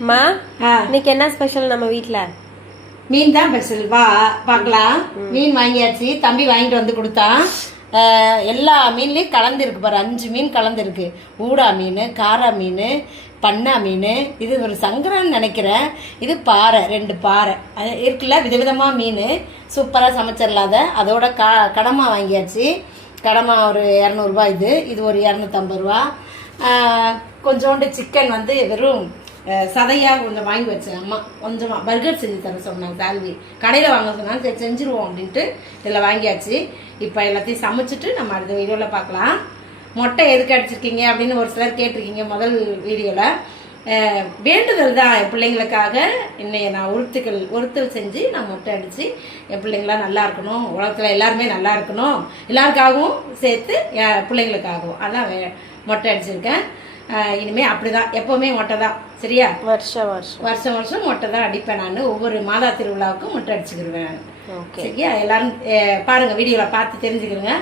அம்மா இன்னைக்கு என்ன ஸ்பெஷல் நம்ம வீட்ல? மீன் தான் ஸ்பெஷல். வா பார்க்கலாம். மீன் வாங்கியாச்சு. தம்பி வாங்கிட்டு வந்து கொடுத்தான். எல்லா மீன்லேயும் கலந்துருக்கு பாரு. 5 மீன் கலந்துருக்கு. ஊடா மீன், காரா மீன், பண்ணா மீன், இது ஒரு சங்கரான்னு நினைக்கிறேன். இது பாறை, 2 பாறை இருக்குல்ல, விதவிதமாக மீன். சூப்பராக சமைச்சிடலாத. அதோட கடமா வாங்கியாச்சு. கடமா ஒரு 200 ரூபா. இது ஒரு 250 ரூபா. கொஞ்சோண்டு சிக்கன் வந்து வெறும் சதையாக கொஞ்சம் வாங்கி வச்சேன். அம்மா கொஞ்சமாக பர்கர் செஞ்சு தர சொன்னாங்க. சால்வி கடையில் வாங்க சொன்னாங்க. சரி செஞ்சுருவோம் அப்படின்ட்டு இதில் வாங்கியாச்சு. இப்போ எல்லாத்தையும் சமைச்சிட்டு நம்ம அடுத்த வீடியோவில் பார்க்கலாம். மொட்டை எதுக்கு அடிச்சிருக்கீங்க அப்படின்னு ஒரு சிலர் கேட்டிருக்கீங்க முதல் வீடியோவில். வேண்டுதல் தான் என் பிள்ளைங்களுக்காக. இன்னைய நான் ஒருத்தல் செஞ்சு நான் மொட்டை அடித்து என் பிள்ளைங்களாம் நல்லா இருக்கணும், உலகத்தில் எல்லாருமே நல்லா இருக்கணும், எல்லாருக்காகவும் சேர்த்து என் பிள்ளைங்களுக்காகவும் அதான் மொட்டை அடிச்சிருக்கேன். இனிமே அப்படிதான், எப்பவுமே மொட்டை தான். சரியா? வருஷம் மொட்டை தான் அடிப்பேன் நான். ஒவ்வொரு மாதா திருவிழாவுக்கும் மொட்டை அடிச்சுக்கிடுவேன். சரியா? எல்லாரும் பாருங்க, வீடியோல பார்த்து தெரிஞ்சுக்கிறேங்க.